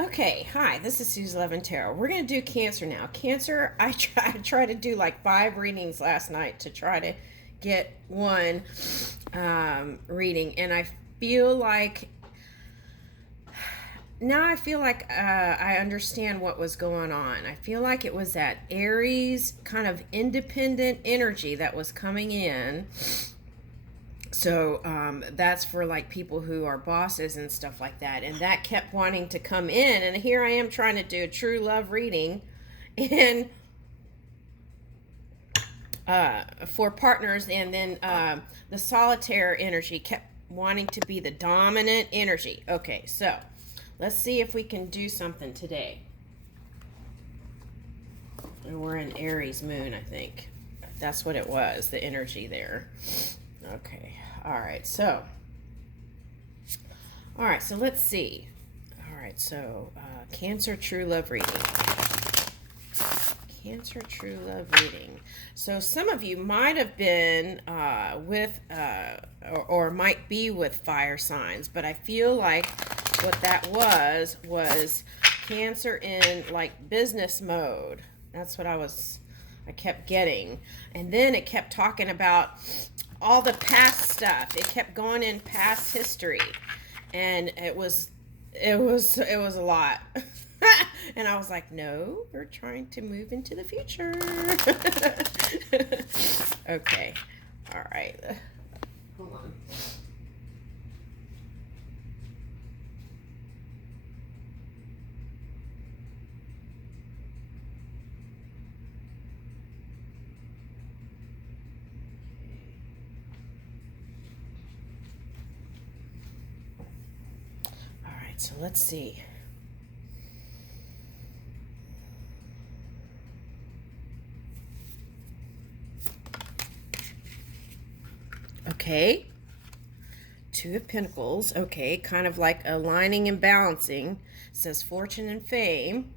Okay, hi, this is Susie Levin Tarot. We're going to do Cancer now. Cancer, I tried to do like 5 readings last night to try to get one reading, and I feel like I understand what was going on. I feel like it was that Aries kind of independent energy that was coming in. So that's for like people who are bosses and stuff like that. And that kept wanting to come in. And here I am trying to do a true love reading. And for partners. And then the solitaire energy kept wanting to be the dominant energy. Okay, so let's see if we can do something today. And we're in Aries moon, I think. That's what it was, the energy there. Okay. All right. So let's see. All right. So Cancer True Love reading. Cancer True Love reading. So some of you might have been with or might be with fire signs, but I feel like what that was Cancer in like business mode. That's what I kept getting. And then it kept talking about all the past stuff. It kept going in past history. And it was a lot. And I was like, no, we're trying to move into the future. Okay. All right. Hold on. All right, so let's see. Okay. Two of Pentacles. Okay, kind of like aligning and balancing. It says fortune and fame.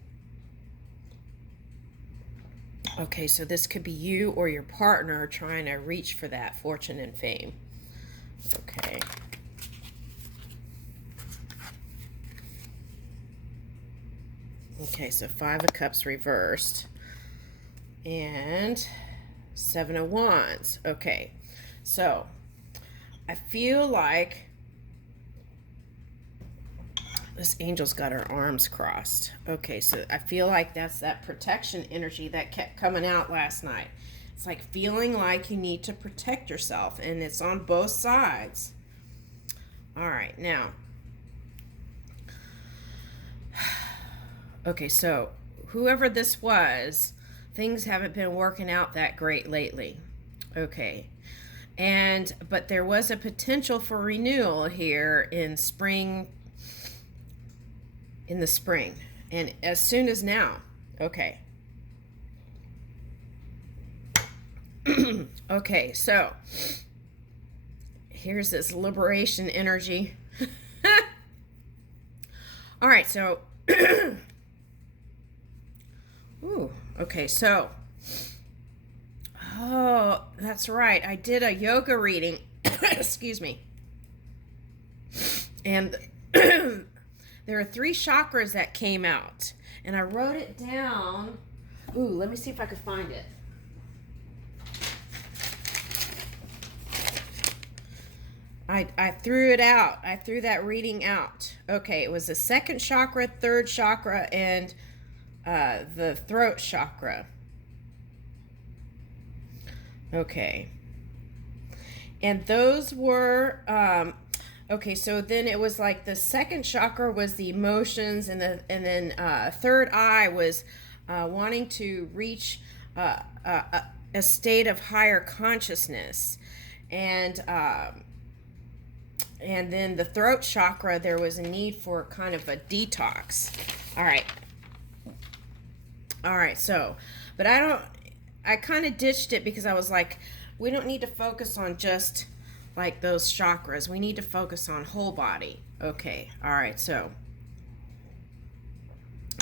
Okay, so this could be you or your partner trying to reach for that fortune and fame. Okay. Okay, so Five of Cups reversed. And Seven of Wands. Okay, so I feel like this angel's got her arms crossed. Okay, so I feel like that's that protection energy that kept coming out last night. It's like feeling like you need to protect yourself, and it's on both sides. All right, now. Okay, so whoever this was, things haven't been working out that great lately. Okay. But there was a potential for renewal here in the spring, and as soon as now. Okay. Okay, so here's this liberation energy. All right, so ooh, okay, so oh, that's right. I did a yoga reading. Excuse me. And there are 3 chakras that came out. And I wrote it down. Ooh, let me see if I can find it. I threw it out. I threw that reading out. Okay, it was the 2nd chakra, 3rd chakra, and the throat chakra. Okay. And those were okay, so then it was like the 2nd chakra was the emotions, and then 3rd eye was wanting to reach a state of higher consciousness, and then the throat chakra, there was a need for kind of a detox. All right, so, but I kind of ditched it because I was like, we don't need to focus on just like those chakras. We need to focus on whole body. Okay, all right, so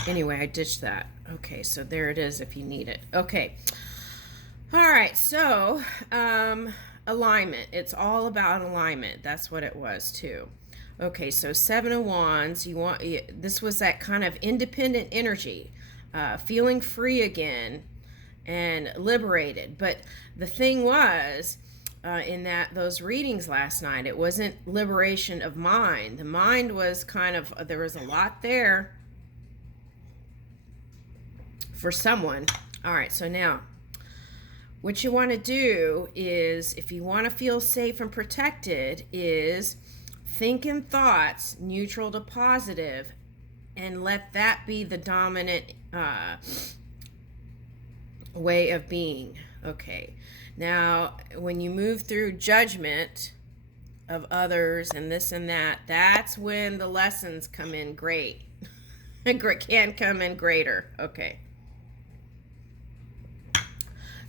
anyway, I ditched that. Okay, so there it is if you need it. Okay, all right, so alignment. It's all about alignment. That's what it was too. Okay, so Seven of Wands, this was that kind of independent energy, feeling free again and liberated. But the thing was, in those readings last night, it wasn't liberation of mind. The mind was kind of, there was a lot there for someone. All right, so now what you want to do is, if you want to feel safe and protected, is think in thoughts neutral to positive, and let that be the dominant way of being. Okay, now when you move through judgment of others and this and that, that's when the lessons come in great. Can come in greater. Okay,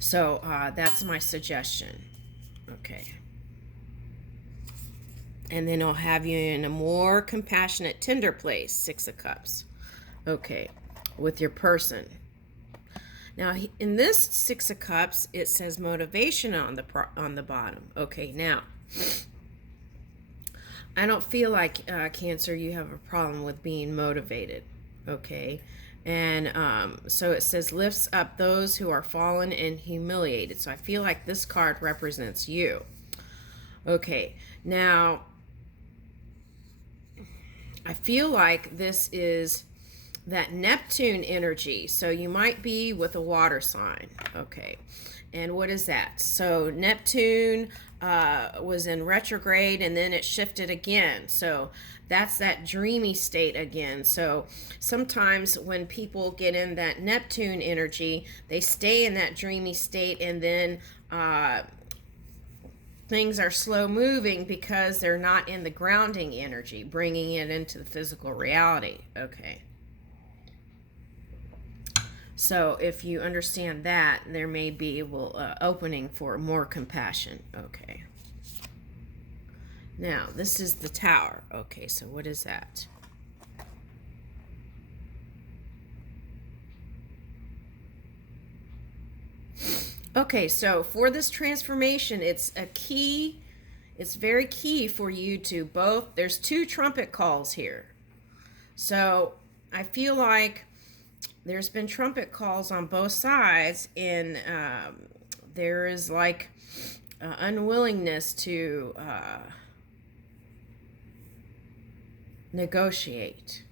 so that's my suggestion. Okay, and then I'll have you in a more compassionate, tender place, Six of Cups. Okay, with your person. Now, in this Six of Cups, it says motivation on the bottom. Okay, now, I don't feel like, Cancer, you have a problem with being motivated. Okay, and so it says lifts up those who are fallen and humiliated. So I feel like this card represents you. Okay, now, I feel like this is that Neptune energy. So you might be with a water sign. Okay, and what is that? So Neptune was in retrograde, and then it shifted again. So that's that dreamy state again. So sometimes when people get in that Neptune energy, they stay in that dreamy state, and then things are slow moving because they're not in the grounding energy, bringing it into the physical reality. Okay. So if you understand that, there may be opening for more compassion. Okay. Now, this is the Tower. Okay, so what is that? Okay, so for this transformation, it's very key for you to both, there's two trumpet calls here. So I feel like there's been trumpet calls on both sides, and there is like unwillingness to negotiate.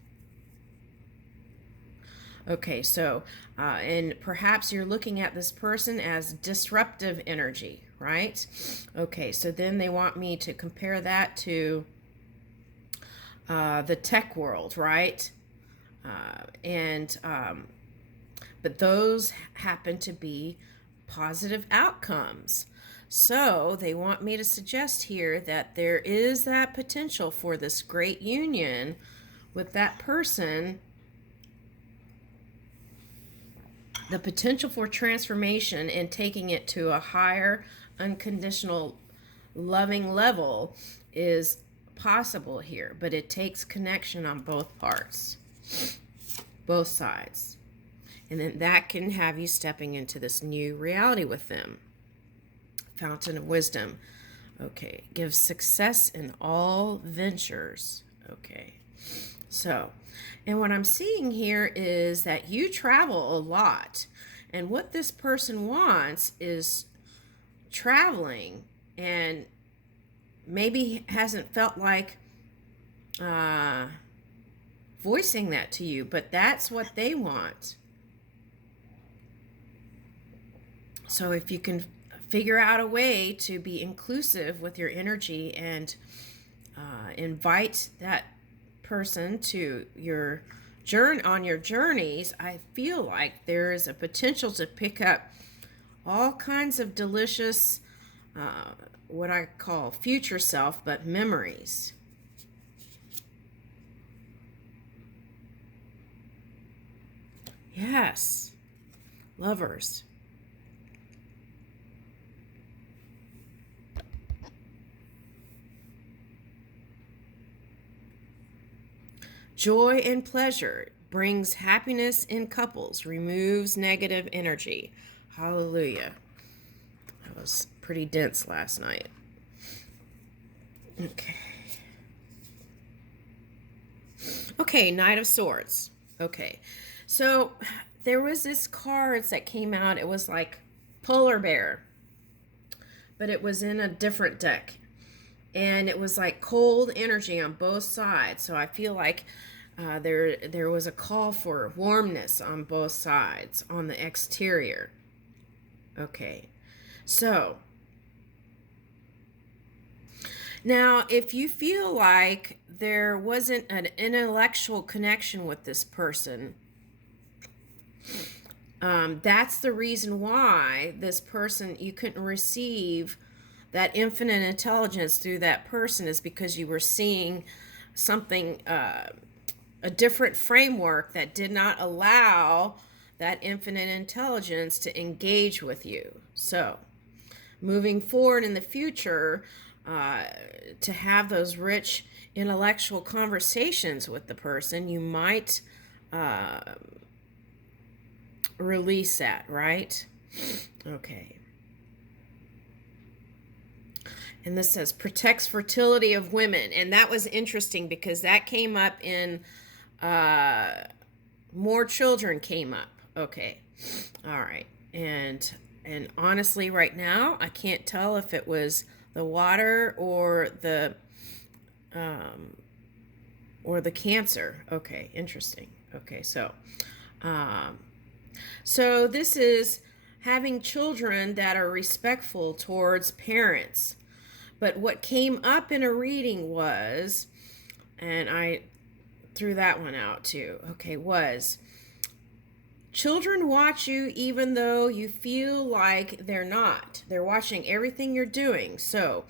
Okay, so and perhaps you're looking at this person as disruptive energy, right? Okay, so then they want me to compare that to the tech world, right? But those happen to be positive outcomes. So they want me to suggest here that there is that potential for this great union with that person, the potential for transformation and taking it to a higher, unconditional, loving level is possible here, but it takes connection on both parts, both sides. And then that can have you stepping into this new reality with them. Fountain of Wisdom. Okay, gives success in all ventures. Okay, so, and what I'm seeing here is that you travel a lot, and what this person wants is traveling, and maybe hasn't felt like voicing that to you, but that's what they want. So if you can figure out a way to be inclusive with your energy and invite that person to your on your journeys, I feel like there is a potential to pick up all kinds of delicious, what I call future self, but memories. Yes, Lovers. Joy and pleasure brings happiness in couples, removes negative energy. Hallelujah. That was pretty dense last night. Okay. Okay, Knight of Swords. Okay, so there was this cards that came out. It was like Polar Bear, but it was in a different deck. And it was like cold energy on both sides. So I feel like there was a call for warmness on both sides on the exterior. Okay, so now if you feel like there wasn't an intellectual connection with this person, that's the reason why this person, you couldn't receive that infinite intelligence through that person, is because you were seeing something, a different framework that did not allow that infinite intelligence to engage with you. So moving forward in the future, to have those rich intellectual conversations with the person, you might release that, right? Okay. And this says protects fertility of women. And that was interesting because that came up in more children came up. Okay. All right. And honestly, right now, I can't tell if it was the water or the cancer. Okay, interesting. Okay, so this is having children that are respectful towards parents. But what came up in a reading was, and I threw that one out too, okay, was children watch you even though you feel like they're not. They're watching everything you're doing. So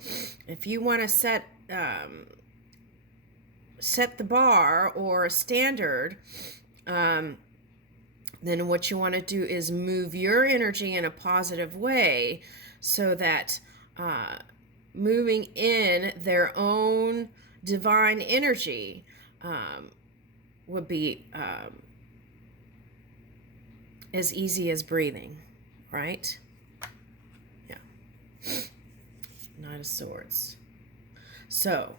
if you want to set the bar or a standard, then what you want to do is move your energy in a positive way so that moving in their own divine energy would be as easy as breathing, right? Yeah. Knight of Swords. So,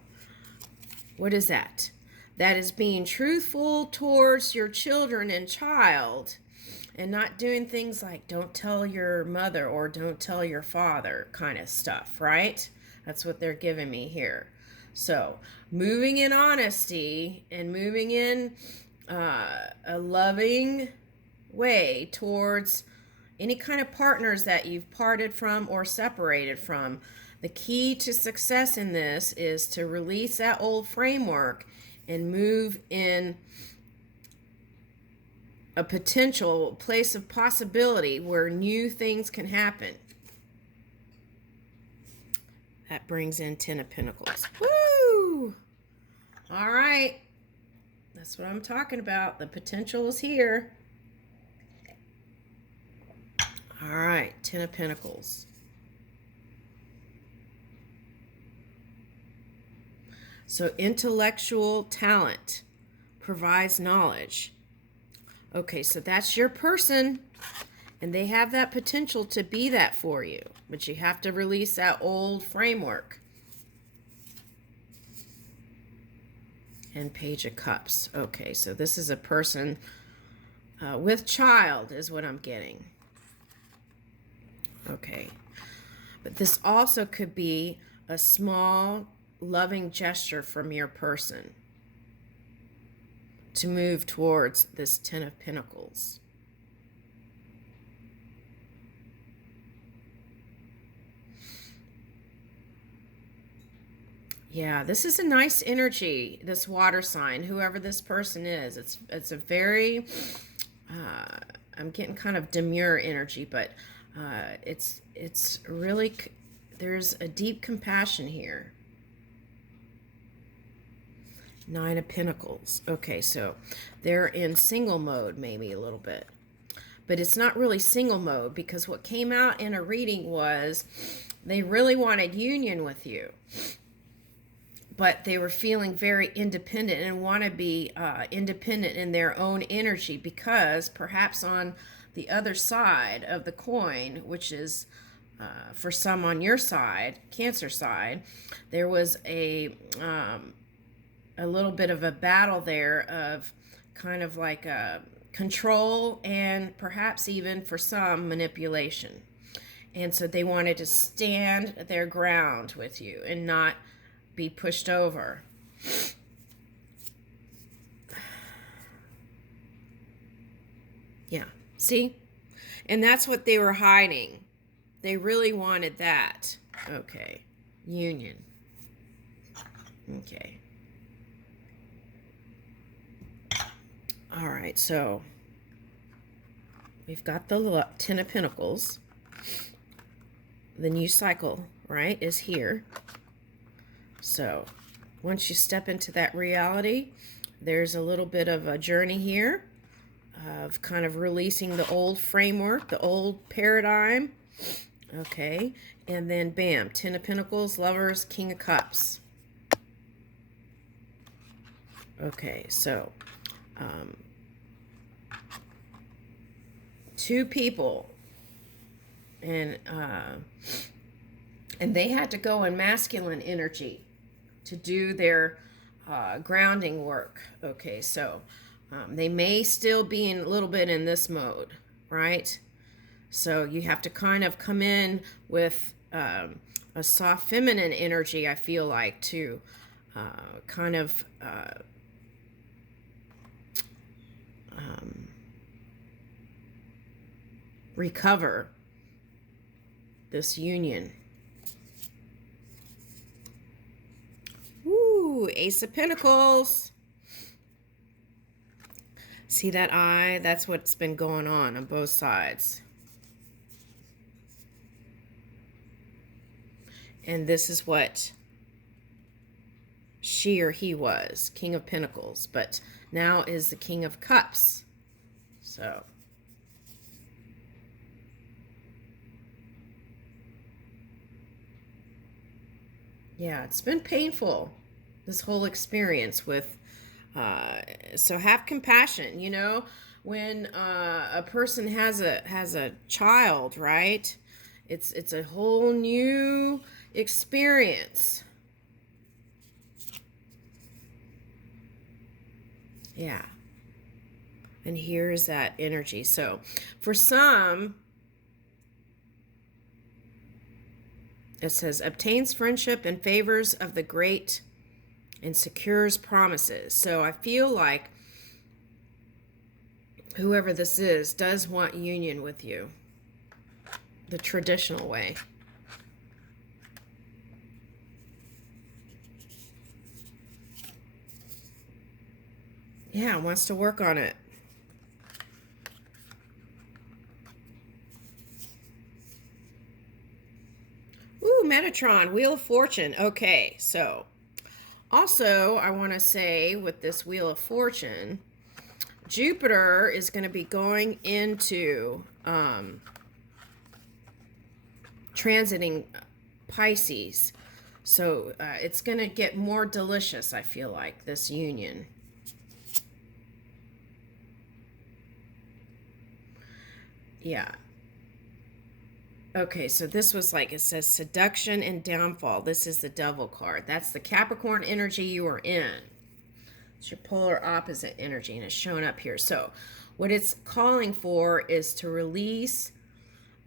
what is that? That is being truthful towards your children and child, and not doing things like don't tell your mother or don't tell your father kind of stuff, right? That's what they're giving me here. So, moving in honesty and moving in a loving way towards any kind of partners that you've parted from or separated from. The key to success in this is to release that old framework and move in a potential place of possibility where new things can happen. That brings in 10 of Pentacles. Woo! All right. That's what I'm talking about. The potential is here. All right, 10 of Pentacles. So intellectual talent provides knowledge. Okay, so that's your person, and they have that potential to be that for you, but you have to release that old framework. And Page of Cups. Okay, so this is a person with child is what I'm getting. Okay, but this also could be a small loving gesture from your person to move towards this 10 of Pentacles. Yeah, this is a nice energy, this water sign, whoever this person is. It's a very, I'm getting kind of demure energy, but it's really, there's a deep compassion here. 9 of Pentacles. Okay, so they're in single mode maybe a little bit. But it's not really single mode, because what came out in a reading was they really wanted union with you. But they were feeling very independent and want to be independent in their own energy, because perhaps on the other side of the coin, which is for some on your side, Cancer side, there was a a little bit of a battle there of kind of like a control and perhaps even for some manipulation. And so they wanted to stand their ground with you and not be pushed over. Yeah, see? And that's what they were hiding. They really wanted that. Okay, union. Okay. All right, so we've got the Ten of Pentacles. The new cycle, right, is here. So once you step into that reality, there's a little bit of a journey here of kind of releasing the old framework, the old paradigm. Okay, and then bam, Ten of Pentacles, Lovers, King of Cups. Okay, so two people, and they had to go in masculine energy to do their grounding work. Okay, so they may still be in a little bit in this mode, right? So you have to kind of come in with a soft feminine energy, I feel like, to kind of recover this union. Ooh, Ace of Pentacles. See that eye? That's what's been going on both sides. And this is what she or he was, King of Pentacles, but now is the King of Cups. So yeah, it's been painful, this whole experience with, so have compassion, you know, when a person has a child, right? It's a whole new experience. Yeah. And here's that energy. So for some, it says, obtains friendship and favors of the great and secures promises. So I feel like whoever this is does want union with you the traditional way. Yeah, wants to work on it. Ooh, Metatron, Wheel of Fortune. Okay, so also I want to say with this Wheel of Fortune, Jupiter is going to be going into transiting Pisces. So it's going to get more delicious, I feel like, this union. Yeah. Okay, so this was like, it says seduction and downfall. This is the Devil card. That's the Capricorn energy you are in. It's your polar opposite energy, and it's showing up here. So what it's calling for is to release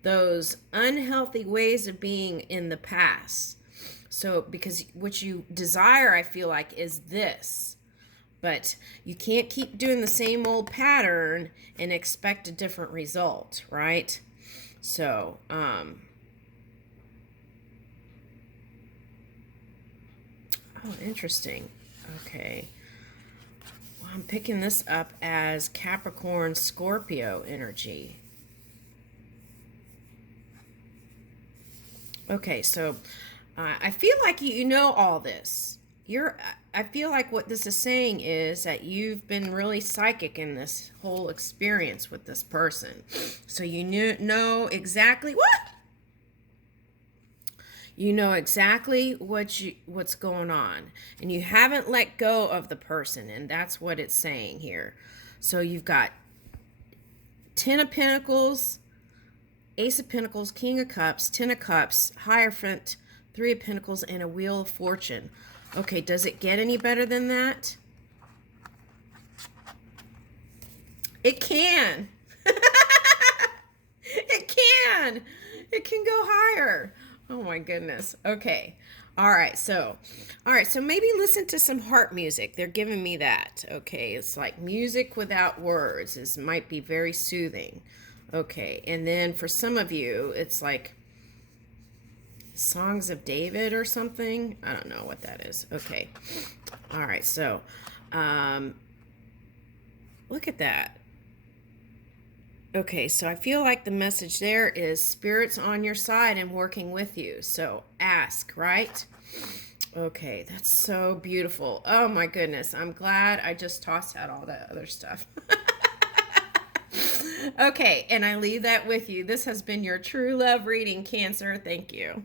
those unhealthy ways of being in the past. So because what you desire, I feel like, is this. But you can't keep doing the same old pattern and expect a different result, right? So, oh, interesting. Okay. Well, I'm picking this up as Capricorn Scorpio energy. Okay, so I feel like you know all this. I feel like what this is saying is that you've been really psychic in this whole experience with this person. So you know exactly what? You know exactly what's going on, and you haven't let go of the person, and that's what it's saying here. So you've got Ten of Pentacles, Ace of Pentacles, King of Cups, Ten of Cups, Hierophant, Three of Pentacles, and a Wheel of Fortune. Okay, does it get any better than that? It can. It can. It can go higher. Oh my goodness. Okay. All right. So maybe listen to some harp music. They're giving me that. Okay. It's like music without words. This might be very soothing. Okay. And then for some of you, it's like Songs of David or something. I don't know what that is. Okay. All right. So, look at that. Okay, so I feel like the message there is Spirit's on your side and working with you. So ask, right? Okay, that's so beautiful. Oh my goodness. I'm glad I just tossed out all that other stuff. Okay, and I leave that with you. This has been your True Love reading, Cancer. Thank you.